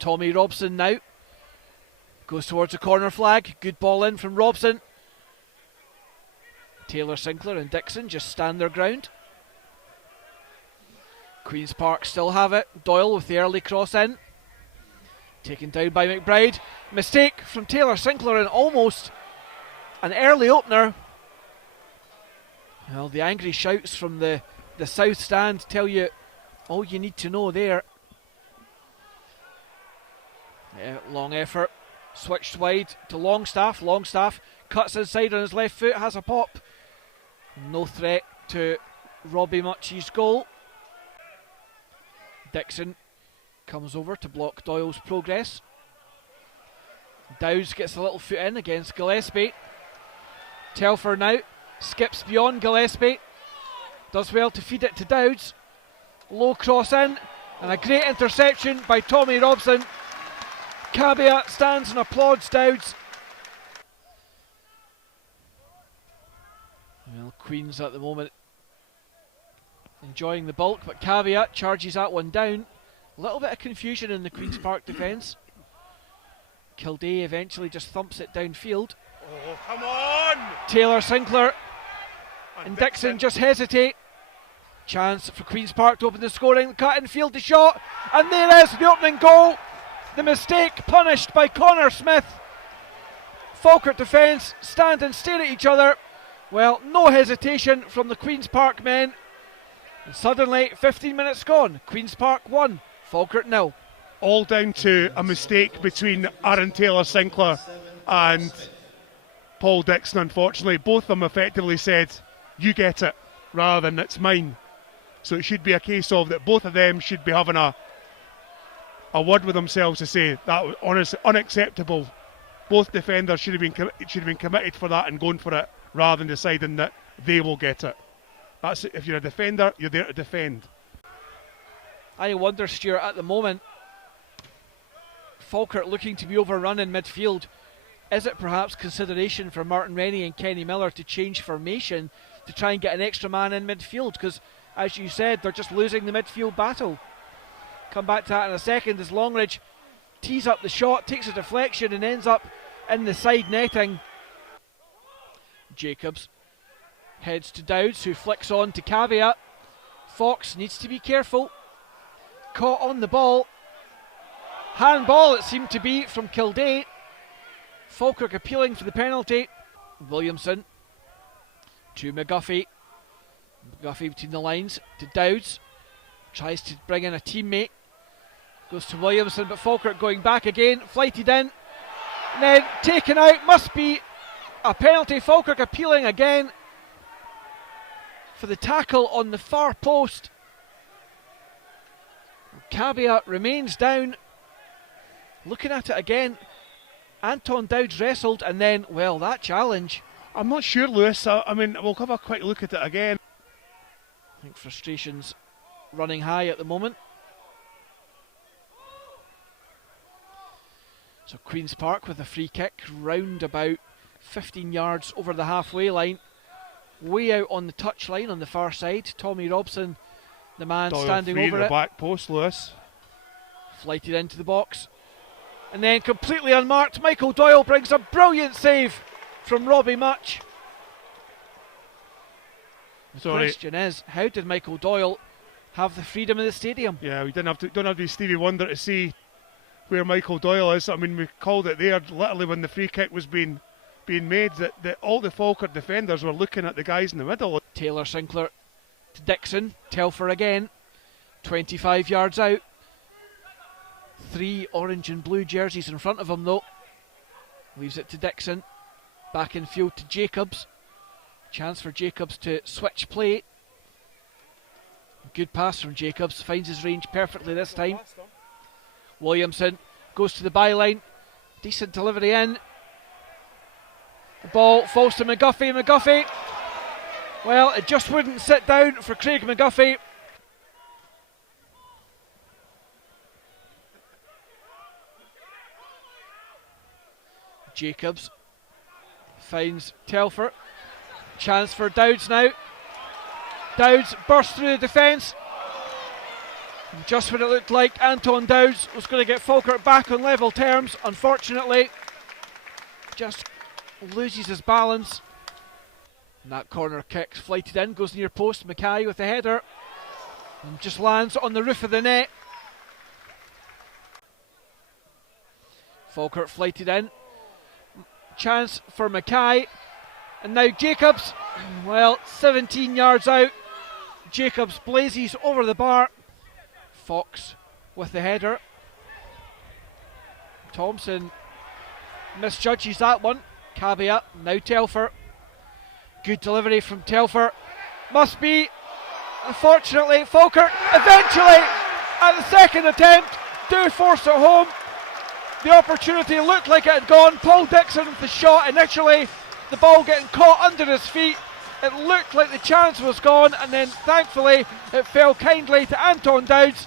Tommy Robson now goes towards the corner flag. Good ball in from Robson. Taylor Sinclair and Dixon just stand their ground. Queen's Park still have it. Doyle with the early cross in. Taken down by McBride. Mistake from Taylor Sinclair and almost an early opener. Well, the angry shouts from the south stand tell you all you need to know there. Yeah, long effort. Switched wide to Longstaff. Longstaff cuts inside on his left foot, has a pop. No threat to Robbie Muchie's goal. Dixon comes over to block Doyle's progress. Dowds gets a little foot in against Gillespie. Telfer now skips beyond Gillespie. Does well to feed it to Dowds. Low cross in and a great interception by Tommy Robson. Cabia stands and applauds Dowds. Well, Queen's at the moment enjoying the bulk, but Caveat charges that one down. A little bit of confusion in the Queen's Park defence. Kildare eventually just thumps it downfield. Oh, come on! Taylor Sinclair and Dixon just hesitate. Chance for Queen's Park to open the scoring. Cut in field, the shot, and there is the opening goal. The mistake punished by Connor Smith. Falkirk defence stand and stare at each other. Well, no hesitation from the Queen's Park men. And suddenly, 15 minutes gone. Queen's Park 1, Falkirk 0. All down to a mistake between Aaron Taylor Sinclair and Paul Dixon, unfortunately. Both of them effectively said, you get it, rather than it's mine. So it should be a case of that both of them should be having a word with themselves to say that was honestly unacceptable. Both defenders should have been committed for that and going for it, rather than deciding that they will get it. That's it. If you're a defender, you're there to defend. I wonder, Stuart, at the moment, Falkirk looking to be overrun in midfield. Is it perhaps consideration for Martin Rennie and Kenny Miller to change formation to try and get an extra man in midfield? Because, as you said, they're just losing the midfield battle. Come back to that in a second as Longridge tees up the shot, takes a deflection and ends up in the side netting. Jacobs heads to Dowds, who flicks on to Caveat. Fox needs to be careful. Caught on the ball. Handball it seemed to be from Kildare. Falkirk appealing for the penalty. Williamson to McGuffey. McGuffey between the lines to Dowds. Tries to bring in a teammate. Goes to Williamson, but Falkirk going back again. Flighted in. And then taken out. Must be a penalty. Falkirk appealing again for the tackle on the far post. Caveat remains down. Looking at it again. Anton Dowds wrestled and then, well, that challenge. I'm not sure, Lewis. I mean, we'll have a quick look at it again. I think frustration's running high at the moment. So Queen's Park with a free kick round about 15 yards over the halfway line. Way out on the touchline on the far side. Tommy Robson, the man Doyle standing free over the it. back post, Lewis. Flighted into the box. And then completely unmarked, Michael Doyle brings a brilliant save from Robbie Much. The question is, how did Michael Doyle have the freedom of the stadium? Yeah, we don't have to be Stevie Wonder to see where Michael Doyle is. I mean, we called it there literally when the free kick was being made, that all the Falkirk defenders were looking at the guys in the middle. Taylor Sinclair to Dixon. Telfer again. 25 yards out. 3 orange and blue jerseys in front of him though. Leaves it to Dixon. Back in field to Jacobs. Chance for Jacobs to switch play. Good pass from Jacobs. Finds his range perfectly this time. Williamson goes to the byline. Decent delivery in. The ball falls to McGuffey. McGuffey. Well, it just wouldn't sit down for Craig McGuffey. Jacobs finds Telfer. Chance for Dowds now. Dowds bursts through the defence. And just when it looked like Anton Dowds was going to get Falkirk back on level terms, unfortunately, just loses his balance. And that corner kick flighted in, goes near post. Mackay with the header and just lands on the roof of the net. Falkirk flighted in. Chance for Mackay. And now Jacobs, well, 17 yards out. Jacobs blazes over the bar. Fox with the header. Thompson misjudges that one. Caveat, now Telfer. Good delivery from Telfer. Must be. Unfortunately, Falkirk eventually, at the second attempt, do force it home. The opportunity looked like it had gone. Paul Dixon with the shot initially. The ball getting caught under his feet. It looked like the chance was gone, and then thankfully it fell kindly to Anton Dowds.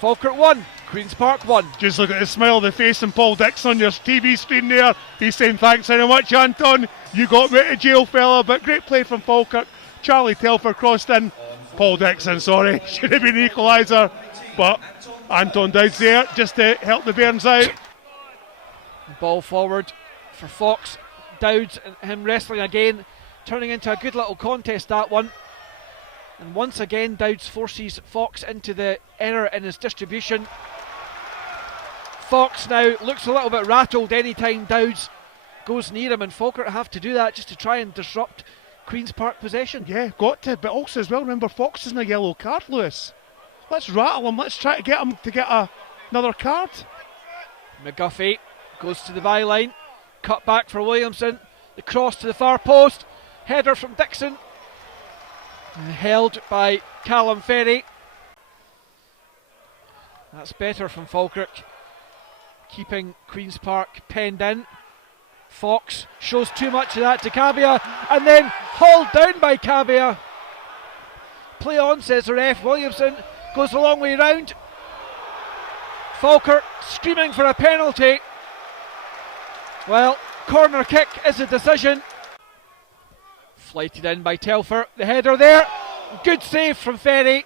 Falkirk 1, Queen's Park 1. Just look at the smile of the face and Paul Dixon on your TV screen there. He's saying thanks very much, Anton. You got me to jail, fella. But great play from Falkirk. Charlie Telfer crossed in. Paul Dixon, sorry, should have been the equaliser. But Anton Dowds there just to help the Bairns out. Ball forward for Fox. Dowds and him wrestling again, turning into a good little contest, that one. And once again Dowds forces Fox into the error in his distribution. Fox now looks a little bit rattled anytime Dowds goes near him, and Falkirk have to do that just to try and disrupt Queen's Park possession. Yeah, got to, but also as well, remember Fox isn't a yellow card, Lewis. Let's rattle him, let's try to get him to get another card. McGuffey goes to the byline, cut back for Williamson, the cross to the far post, header from Dixon, held by Callum Ferry. That's better from Falkirk, keeping Queen's Park penned in. Fox shows too much of that to Cabia, and then hauled down by Cabia. Play on, says the ref. Williamson goes a long way round. Falkirk screaming for a penalty. Well, corner kick is a decision. Flighted in by Telfer. The header there. Good save from Ferry.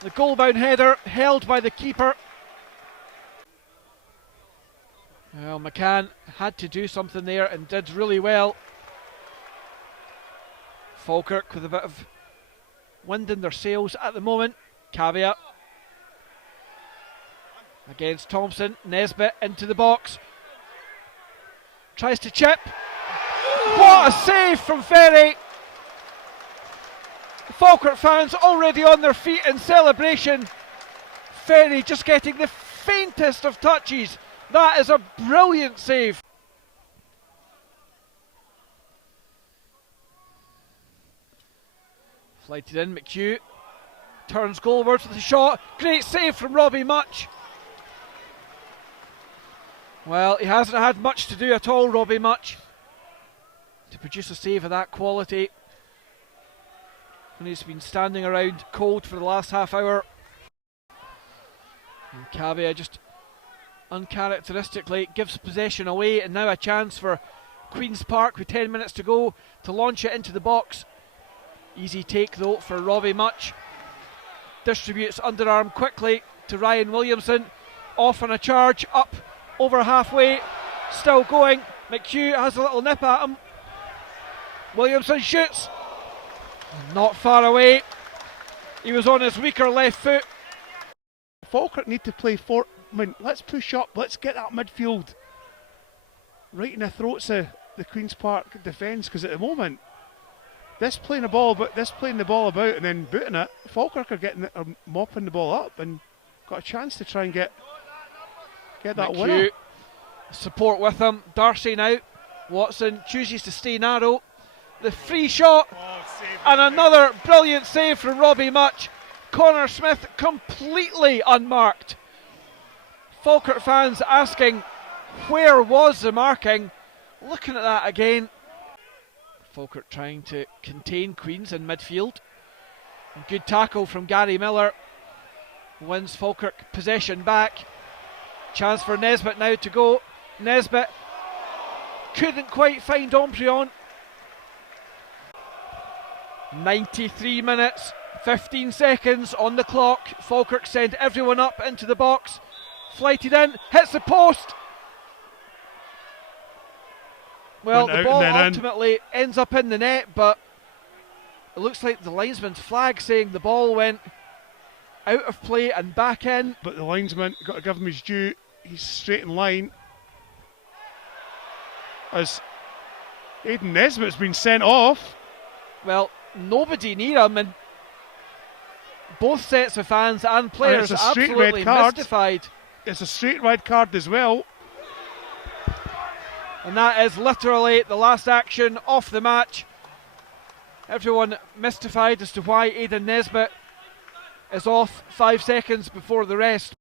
The goal-bound header held by the keeper. Well, McCann had to do something there and did really well. Falkirk with a bit of wind in their sails at the moment. Caveat against Thompson. Nesbitt into the box. Tries to chip. What a save from Ferry. The Falkirk fans already on their feet in celebration. Ferry just getting the faintest of touches. That is a brilliant save. Flighted in, McHugh turns goalwards with a shot. Great save from Robbie Much. Well, he hasn't had much to do at all, Robbie Much, to produce a save of that quality when he's been standing around cold for the last half hour. And Cabia just uncharacteristically gives possession away, and now a chance for Queen's Park with 10 minutes to go to launch it into the box. Easy take though for Robbie Much. Distributes underarm quickly to Ryan Williamson. Off on a charge, up over halfway, still going. McHugh has a little nip at him. Williamson shoots. Not far away. He was on his weaker left foot. Falkirk need to play for. I mean, let's push up. Let's get that midfield right in the throats of the Queen's Park defence, because at the moment, this playing the ball about and then booting it, Falkirk are mopping the ball up and got a chance to try and get that McHugh, winner. support with him. Darcy now. Watson chooses to stay narrow. The free shot, and another brilliant save from Robbie Much. Connor Smith completely unmarked. Falkirk fans asking, where was the marking? Looking at that again. Falkirk trying to contain Queens in midfield. And good tackle from Gary Miller. Wins Falkirk possession back. Chance for Nesbitt now to go. Nesbitt couldn't quite find Omprion. 93 minutes. 15 seconds on the clock. Falkirk send everyone up into the box. Flighted in, hits the post. Well, the ball ultimately ends up in the net, but it looks like the linesman's flag saying the ball went out of play and back in. But the linesman, got to give him his due. He's straight in line. As Aidan Nesbitt's been sent off. Well, nobody near him, and both sets of fans and players and absolutely mystified. It's a straight red card as well. And that is literally the last action of the match. Everyone mystified as to why Aidan Nesbitt is off 5 seconds before the rest.